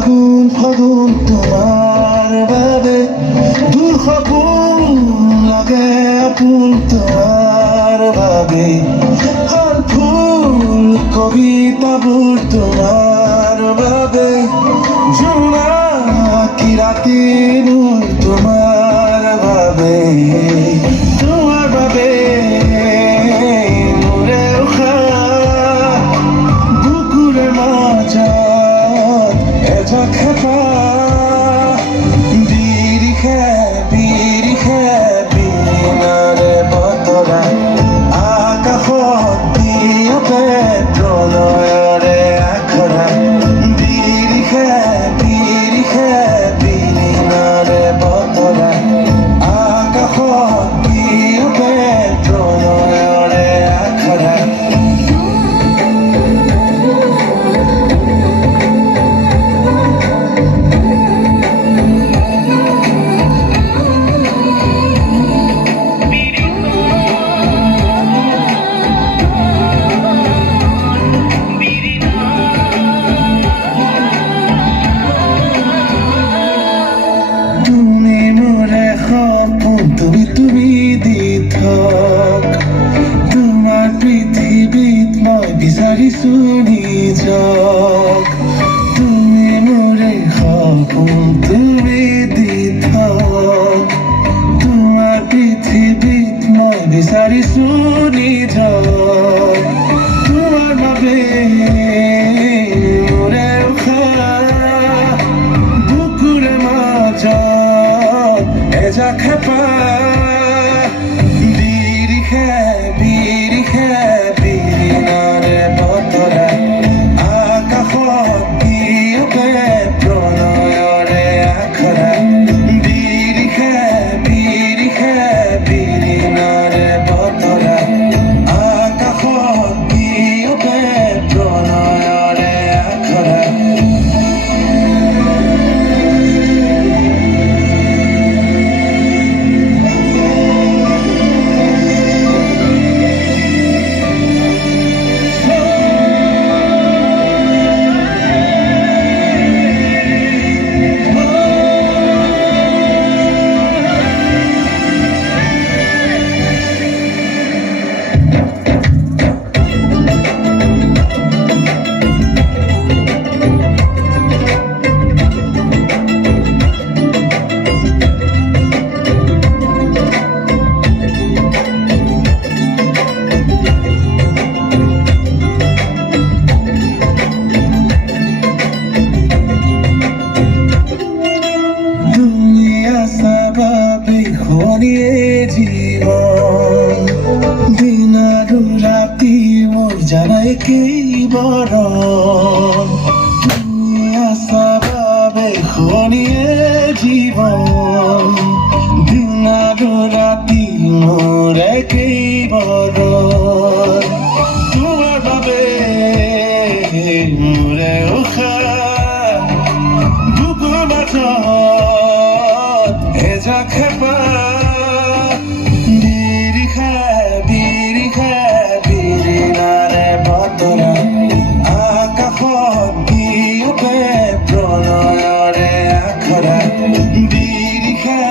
ফাগুন তোমাৰ বাবে দূৰ সপোন লাগে আপোন তোমাৰ বাবে আৰ ফুল কবিতাবোৰ তোমাৰ বাবে জোনাকী ৰাতিবোৰ তোমাৰ বাবে মোৰে উশাহ বুকুৰে মাজত এজাক হেঁপাহ বিৰিখে বিনাৰে বতৰা আকাশত দিয়তে প্ৰণয়ৰে আখৰা বিৰিখে বিনাৰে বতৰা আকাশত দিয়তে প্ৰণয়ৰে আখৰা তুমি দি থাক তোমাৰ পৃথিৱীত মই বিচাৰিছো নিজক তুমি মোৰে সপোন তুমি দি থাক তোমাৰ পৃথিৱীত মই বিচাৰিছো নিজক তোমাৰ বাবে মোৰে উশাহ বুকুৰে মাজত এজাক হেঁপাহ বিৰিখে বিনাৰে বতৰা আকাশত দিয়তে প্ৰণয়ৰে আখৰা বিৰিখে বিনাৰে বতৰা আকাশত দিয়তে প্ৰণয়ৰে আখৰা জীবন দিন আৰু ৰাতি মোৰ জানাই কেইবৰণ তুমি আছা বাবে খনিয়ে জীৱন দিন আৰু ৰাতি মোৰ কেইবৰণ তোমাৰ বাবে মোৰে উশাহ বুকুৰ মাজত এজাক হেঁপাহ বিনাৰে বতৰা আকাশত দিয়তে প্ৰণয়ৰে আখৰা বিৰিখে